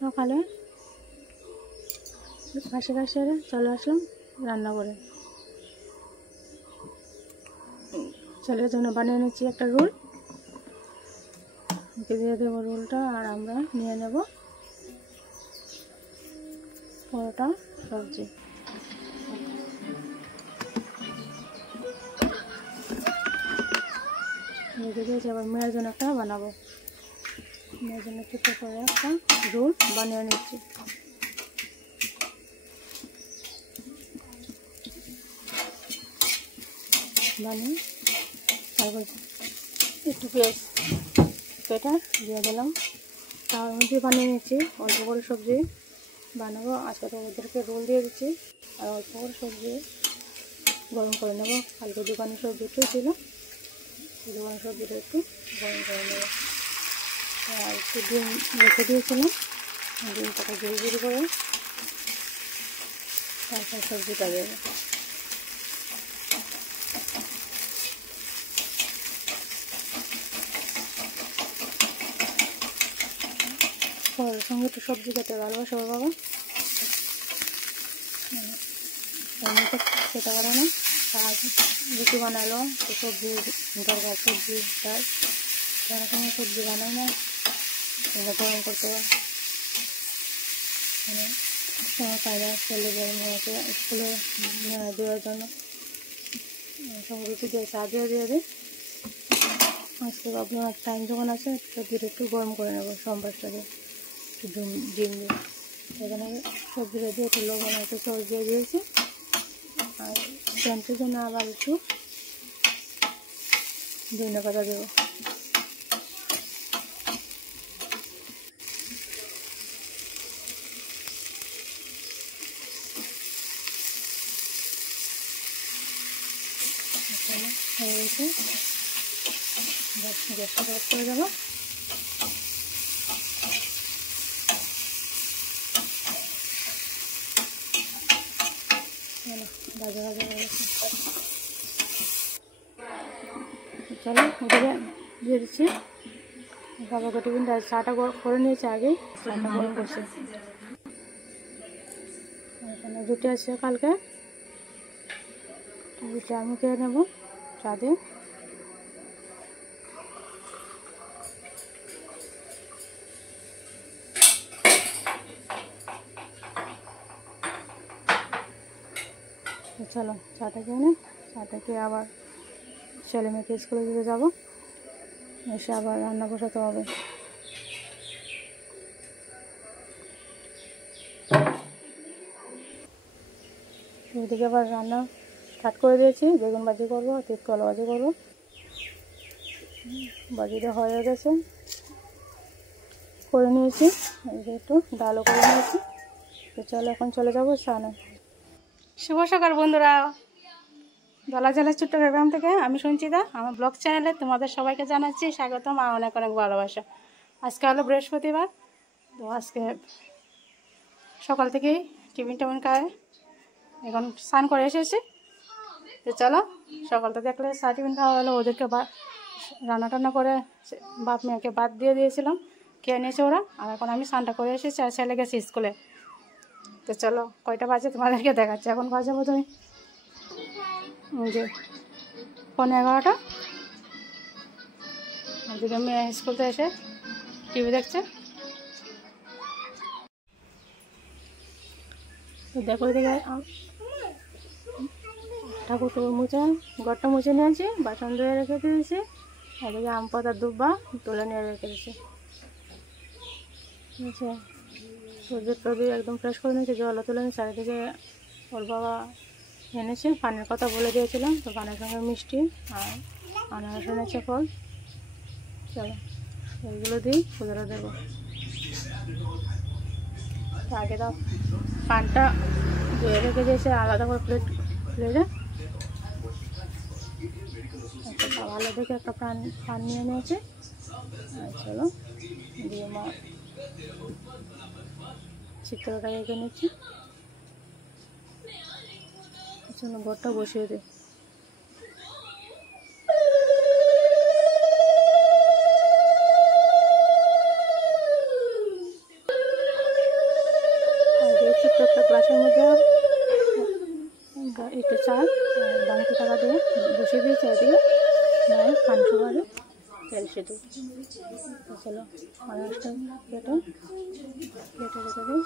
সকালে ঘাসে ঘাসে চলে আসলাম রান্না করে। ছেলের জন্য বানিয়ে নিচ্ছি একটা রোল, দিয়ে দেবো রোলটা, আর আমরা নিয়ে নেব পরোটা সবজি। রেখে দিয়েছি, আবার মেয়ের জন্য একটা বানাবো। মেয়ের জন্য ছোট করে একটা রোল বানিয়ে নিচ্ছি। বানিয়ে তারপর একটু পেঁয়াজ কেটে দিয়ে দিলাম, তার মধ্যে বানিয়ে নিচ্ছি। অল্প করে সবজি বানাবো আজকে, তো ওদেরকে রোল দিয়ে দিচ্ছি, আর অল্প করে সবজি গরম করে নেবো। কালকে দোকানের সবজি একটু ছিল, দোকানের সবজিটা একটু গরম করে নেবো। আর একটু ডিম রেখে দিয়েছিলাম, ডিমটাকে ঝুড়ি ঝুড়ি করে তারপর সবজিটা দেবো। ফলের সঙ্গে একটু সবজি খেতে ভালোবাসো বাবা, এমনিতে খেতে পারে না। আর রুটি বানালো তো সবজি দরকার, সবজি তার কোনো সময় সবজি বানাই না, গরম করতে মানে সময় পাই না। ছেলে গরম হয়েছে স্কুলে দেওয়ার জন্য সঙ্গে রুটি দিয়ে চা দিয়ে দিই। আজকে আপনার টাইম যখন আছে সবজিটা একটু গরম করে নেবো, সোমবারটা দিয়ে একটু ডিম দিয়ে। এখানে সবজিটা দিয়ে একটু লবণ একটু সস দিয়ে দিয়েছি, আর সেন্টের জন্য আবার একটু ধনে পাতা দেবো। হয়ে গেছে, গ্যাসটা বন্ধ করে দেবো। ভাজা ভাজা হয়ে গেছে, চলো ওদিকে দিয়ে দিচ্ছি। বাবাকে টিফিনটা চাটা করে নিয়েছে, আগে চাটা গরম করছে। এখানে রুটি আছে কালকে, রুটি আমি খেয়ে নেবো চা দিয়ে। চলো চাটা খেয়ে নিই, চাটা খেয়ে আবার ছেলে মেয়েকে স্কুলে দিতে যাবো, এসে আবার রান্না বসাতে হবে। ওইদিকে আবার রান্না স্টার্ট করে দিয়েছি, বেগুন ভাজি করবো, তিতকলা ভাজি করবো। ভাজিটা হয়ে গেছে, করে নিয়েছি, একটু ডালও করে নিয়েছি। তো চলো এখন চলে যাবো স্নানে। শুভ সকাল বন্ধুরা, দলা জেলার চট্টগ্রাম থেকে আমি সঞ্চিতা। আমার ব্লগ চ্যানেলে তোমাদের সবাইকে জানাচ্ছি স্বাগতম আর অনেক অনেক ভালোবাসা। আজকে হলো বৃহস্পতিবার, তো আজকে সকাল থেকেই টিফিন খায়, এখন স্নান করে এসেছি। তো চলো সকালটা দেখলে চা টিফিন খাওয়া হলো, ওদেরকে রান্না টান্না করে বাপ মেয়েকে বাদ দিয়ে দিয়েছিলাম, খেয়ে নিয়েছে ওরা। আর এখন আমি স্নানটা করে এসেছি, আর ছেলে গেছি স্কুলে। তো চলো কয়টা বাজে তোমাদেরকে দেখাচ্ছি। এখন বাজে বোধহয় যে 11:15। ওদিকে মেয়ে স্কুল থেকে এসে টিভি দেখছে। তো দেখো এদিকে ঠাকুর টুকুর মুছে ঘরটা মুছে নিয়েছি, বাসন ধুয়ে রেখে দিয়েছি। এদিকে আম পাতা দুব্বা তুলে নিয়ে রেখে দিয়েছি। আচ্ছা সবজি একদম ফ্রেশ করে নিয়েছি, জলও তুলে নিয়েছি। চারিদিকে ওর বাবা এনেছে, পানের কথা বলে দিয়েছিলাম, তো পানের সঙ্গে মিষ্টি আর আনারস এনেছে ফল। চলো এইগুলো দিই, পুজোটা দেবো। আগে দাও পানটা ধুয়ে রেখে দিয়েছে আলাদা করে প্লেটে। একটা ভালো দেখে একটা পান নিয়ে নিয়েছে। আর চলো দিয়ে মা চিত্রটা এঁকে নিচ্ছি। চলো ঘরটা বসিয়ে দিই। চাল বাড়তি টাকা দিয়ে বসিয়ে দিয়েছে এদিকে মায়ের কানসু বাড়ি তেল সেতু। চলো আনাজটা কেটে রেখে দিই।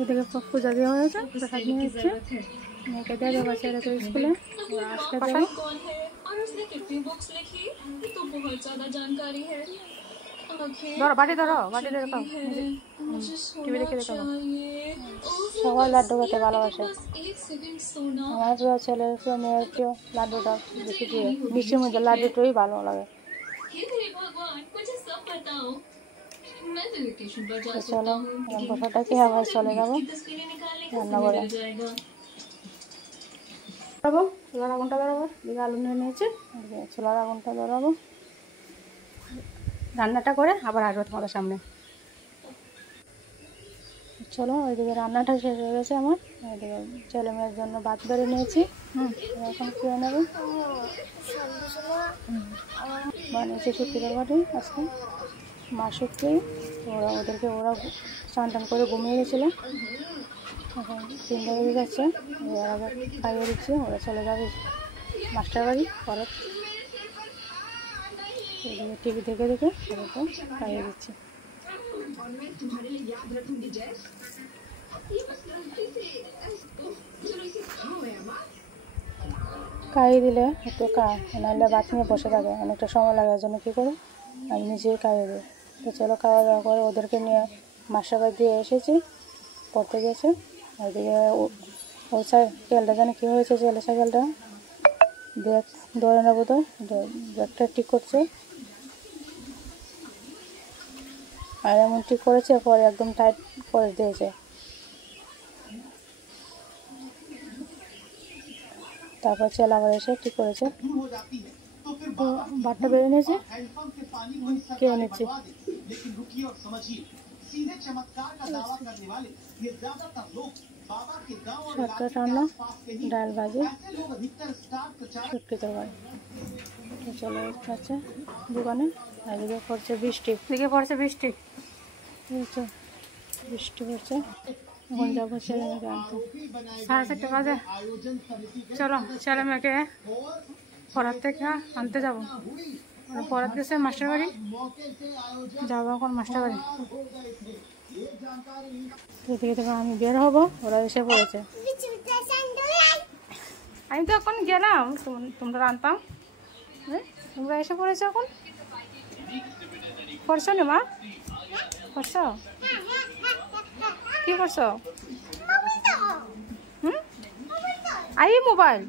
এদিকে পূজা দেওয়া হয়েছে, প্রসাদ নিয়ে এসছে, মেয়েকে দিয়ে দেবো ছেলেকে স্কুলে আসতে দেবো। ধরো বাটি, ধরো বাটি দেখো, টিভি দেখে দেখো। সবাই লাড্ডু খেতে ভালোবাসে, আমার প্রিয় ছেলের প্রিয় মেয়ের প্রিয় লাড্ডুটা বেশি প্রিয়, মিষ্টির মধ্যে লাড্ডুটাই ভালো লাগে। চলো প্রসাদটা খেয়ে আবার চলে যাবো রান্না করে। চুলার আগুনটা ধরাবো, দিকে আলু নিয়ে নিয়েছি, চুলার আগুনটা ধরাবো, রান্নাটা করে আবার আসবো তোমাদের সামনে। চলো ওইদিকে রান্নাটা শেষ হয়ে গেছে আমার, ওইদিকে ছেলে মেয়ের জন্য ভাত বেড়ে নিয়েছি, এখন খেয়ে নেবে। বানিয়েছি শুক্তির বাটি আজকে মা শুক্তি, ওরা স্নান টান করে ঘুমিয়ে গেছিলো, এখন 3টা বেজে যাচ্ছে, ওরা আগে খাইয়ে দিচ্ছি, ওরা চলে যাবে মাস্টার বাড়ি পরে, টিভি দেখে দেখে ওদেরকে খাইয়ে দিচ্ছি। খাইয়ে দিলে একটু নাহলে ভাত নিয়ে বসে থাকে, অনেকটা সময় লাগে, জন্য কী করে আমি নিজেই খাইয়ে দিই। তো চলো খাওয়া দাওয়া করে ওদেরকে নিয়ে মাস্টার বাড়ি দিয়ে এসেছি, পড়তে গেছে। ওইদিকে ওই সাইকেলটা জানি কী হয়েছে, ছেলে সাইকেলটা ব্রেক ধরে নেবো, তো ব্রেকটা ঠিক করছে, আর এমন ঠিক করেছে পরে একদম টাইট করে দিয়েছে। তারপর ছেলে আবার এসে ঠিক করেছে, তো ভাতটা বেড়ে নিয়েছে, খেয়ে নিচ্ছি। শর্টকাট রান্না, ডাল ভাজি, শুটকি তরকারি। চলে যাচ্ছে দোকানে, এদিকে পড়ছে বৃষ্টি, দিকে পড়ছে বৃষ্টি, বৃষ্টি পড়ছে। এখন যাবো ছেলে মেয়েকে আনতে, 4:30 বাজে। চলো ছেলে মেয়েকে পড়ার থেকে আনতে যাবো, পড়াতে গেছে মাস্টার বাড়ি, যাবো এখন মাস্টার বাড়ি। এদিকে থেকে আমি বের হবো, ওরা এসে পড়েছে, আমি তো এখন গেলাম, তোমরা আনতাম, তোমরা এসে পড়েছো এখন। পড়ছো না মা, পড়ছো, কি করছো? আই মোবাইল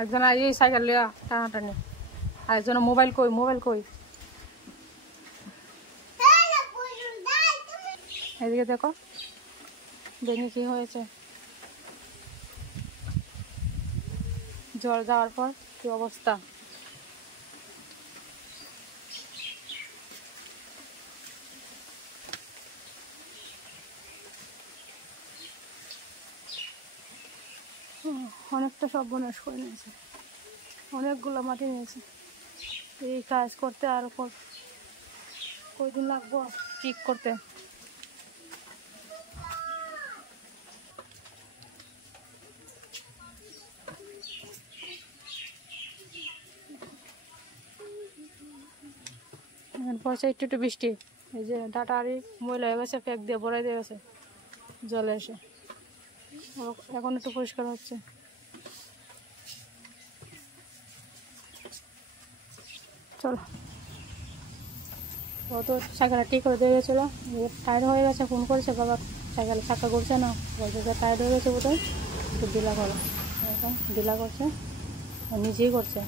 একজন আই সাইকেল লিয়া টানাটানি, আরেকজন মোবাইল কই, মোবাইল কই, এদিকে দেখো দেখি কি হয়েছে, জল যাওয়ার পর কি অবস্থা। অনেকটা সর্বনাশ করে নিয়েছে। অনেকগুলো মাটি নিয়েছে। এই কাজ করতে আর কয়দিন লাগবো ঠিক করতে। পয়সা একটু একটু বৃষ্টি, এই যে ডাটা আরি ময়লা হয়ে গেছে, ফ্যাক দিয়ে ভরাই দিয়ে গেছে জলে এসে, এখন একটু পরিষ্কার হচ্ছে। চলো, ও তো সাইকেলটা ঠিক করে দিয়ে গেছিলো, টায়ার্ড হয়ে গেছে, ফোন করেছে বাবা সাইকেলে চাকা করছে না, বলছে টায়ার্ড হয়ে গেছে বোধহয়, তো ডিলা করো, এখন ডিলা করছে, নিজেই করছে।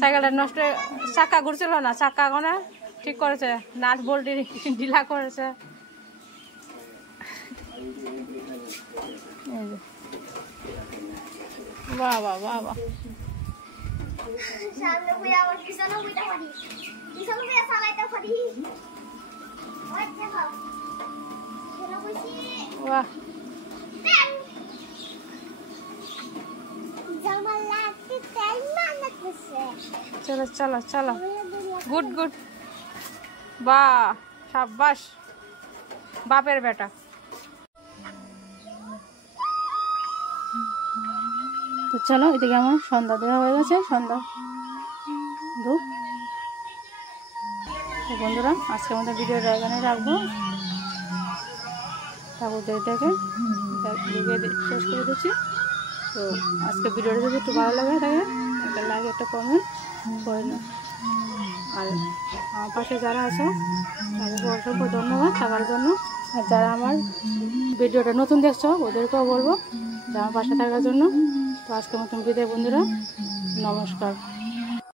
সাইকেলটা নষ্ট, চাকা ঘুরছিল না, চাকা এখন ঠিক করেছে, নাট বোল্ট ঢিলা করেছে। বাহ বাহ বাহ বাহ, বাহ চলো চলো চলো, গুড গুড, বাহ সাব্বাস বাপের বেটা। তো চলো, এদিকে আমার সন্ধ্যা দেওয়া হয়ে গেছে, সন্ধ্যা ধূপ। তো বন্ধুরা, আজকে আমাদের ভিডিওটা এখানে রাখবো, ঠাকুরদের দেখে শেষ করে দিচ্ছি। তো আজকে ভিডিওটা যদি একটু ভালো লাগে থাকে একটা লাইক একটা কমেন্ট করে না, আর আমার পাশে যারা আছে তাদেরকে অসংখ্য ধন্যবাদ থাকার জন্য। আর যারা আমার ভিডিওটা নতুন দেখছো ওদেরকেও বলবো যে আমার পাশে থাকার জন্য। তো আজকের মতন বিদায় বন্ধুরা, নমস্কার।